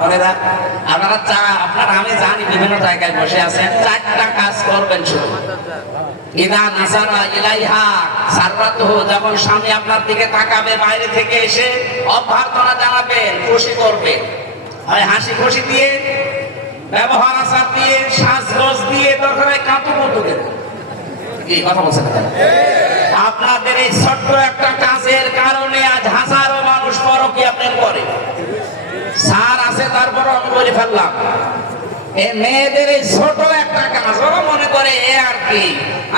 বোনেরা। আপনারা চা, আপনারা, আমি জানি বিভিন্ন জায়গায় বসে আছেন। চারটা কাজ করবেন শুধু। ইদা নাসারা ইলাইহা যখন স্বামী আপনার দিকে তাকাবে বাইরে থেকে এসে অভ্যর্থনা জানাবেন খুশি করবে। হাসি খুশি দিয়ে, ব্যবহার আচার দিয়ে, সাজগোজ দিয়ে দরকার দেবে কথা আপনাদের এই ছোট্ট একটা কাজের কারণে আজ মানুষ করে সার আছে তারপর আমি বলে ফেললাম। এই মেয়েদের এই ছোট একটা কাজ ওরা মনে করে এ আর কি।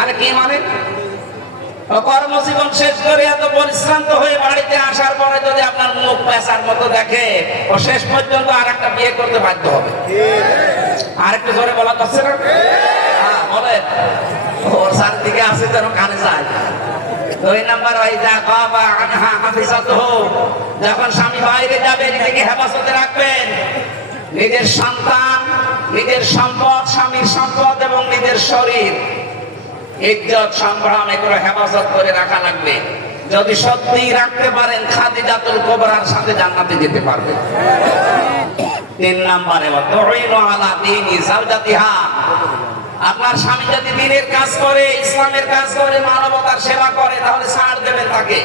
আর কি মানে? কর্মজীবন শেষ করে এত পরিশ্রান্ত হয়ে বাড়িতে আসার পরে যদি আপনার মুখ পেশার মতো দেখে ও শেষ পর্যন্ত আর একটা বিয়ে করতে বাধ্য হবে। আর একটু জোরে বলা যাচ্ছে না হ্যাঁ, বলেন ওর চারদিকে আছে যেন কানে যায়। দুই নাম্বার ওই যা বাবা আনহা হাফিজাত যখন স্বামী বাইরে যাবে নিজেকে হেফাজতে রাখবেন। নিজের সন্তান, নিজের সম্পদ, স্বামীর সম্পদ এবং নিজের শরীর। ইজ্জত সম্ভ্রম এগুলো হেফাজত করে রাখা লাগবে। যদি সত্যি রাখতে পারেন, খাদিজাতুল কোবরার সাথে জান্নাতে যেতে পারবে তিন নম্বরে আপনার স্বামী যদি দিনের কাজ করে, ইসলামের কাজ করে, মানবতার সেবা করে, তাহলে ছাড় দেবেন তাকে।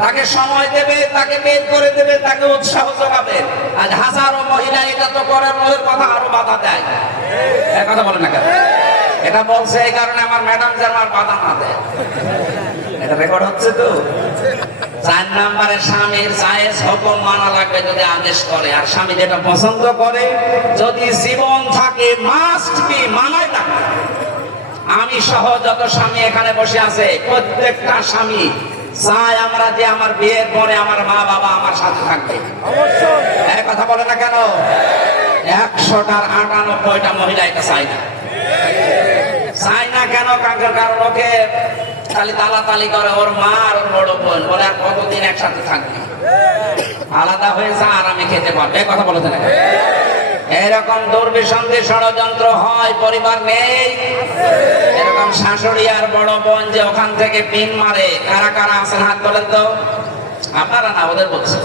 তাকে সময় দেবে, তাকে বের করে দেবে, তাকে উৎসাহ যোগাবে। আজ হাজারো মহিলা এটা তো করার মনের কথা আরও বাধা দেয়। এক কথা বলেন না কেন? এটা বলছে এই কারণে আমার ম্যাডাম যেন আর বাধা না দেয়। এটা রেকর্ড হচ্ছে তো। চার নম্বরে স্বামীর জায়েজ হুকুম মানা লাগবে যদি আদেশ করে। আর স্বামী যেটা পছন্দ করে, যদি জীবন থাকে মাস্ট বি মানায় লাগবে আমি সহ যত স্বামী এখানে বসে আছে, প্রত্যেকটা স্বামী চায় আমরা যে আমার বিয়ের পরে আমার মা বাবা আমার সাথে থাকবে। কথা বলে না কেন? একশোটার আটানব্বইটা মহিলা এটা চাই না। চাই না কেন? কারণ ওকে খালি তালাতালি করে ওর মা আর ওর বড় বোন। বলে আর কতদিন একসাথে থাকবি? আলাদা হয়ে যা আরামে খেতে পারবে। কথা বলেছে না এরকম দুর্বিসন্ধি ষড়যন্ত্র হয়, পরিবার নেই। এরকম শাশুড়ি আর বড় বোন যে ওখান থেকে পিন মারে, কারা কারা আছেন হাত তোলেন তো? আপনারা না, ওদের বলছে।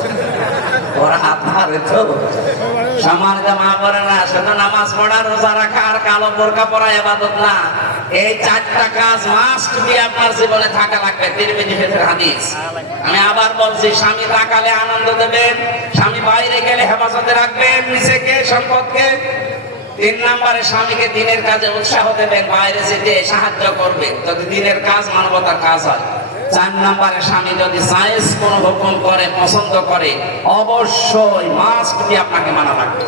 ওরা হাত মারে তো। পড়ে না, শুধু নামাজ পড়া, রোজা রাখা আর কালো বোরকা পরা এবাদত না। এই চারটা কাজ মাস্ট বি আপনার জীবনে থাকা লাগবে, তিরমিজি ফেতের হাদিস। আমি আবার বলছি, স্বামী তাকালে আনন্দ দেবেন, স্বামী বাইরে গেলে হেফাজতে রাখবেন নিজেকে সম্পদকে তিন নম্বরে স্বামীকে দিনের কাজে উৎসাহ দেবেন বাইরে যেতে সাহায্য করবেন যদি দিনের কাজ মানবতার কাজ হয়। চার নম্বরে স্বামী যদি সায়েন্স কোন হুকুম করে, পছন্দ করে, অবশ্যই মাস্ট বি আপনাকে মানা লাগবে।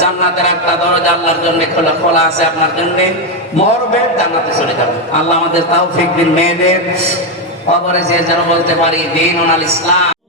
জান্নাতের একটা দরজা আল্লাহর জন্য খোলা খোলা আছে আপনার জন্য। মরবে, জান্নাতে চলে যাবে। আল্লাহ আমাদের তাও দিন, মেয়েদের খবরে যে যেন বলতে পারি দিন ওনাল ইসলাম।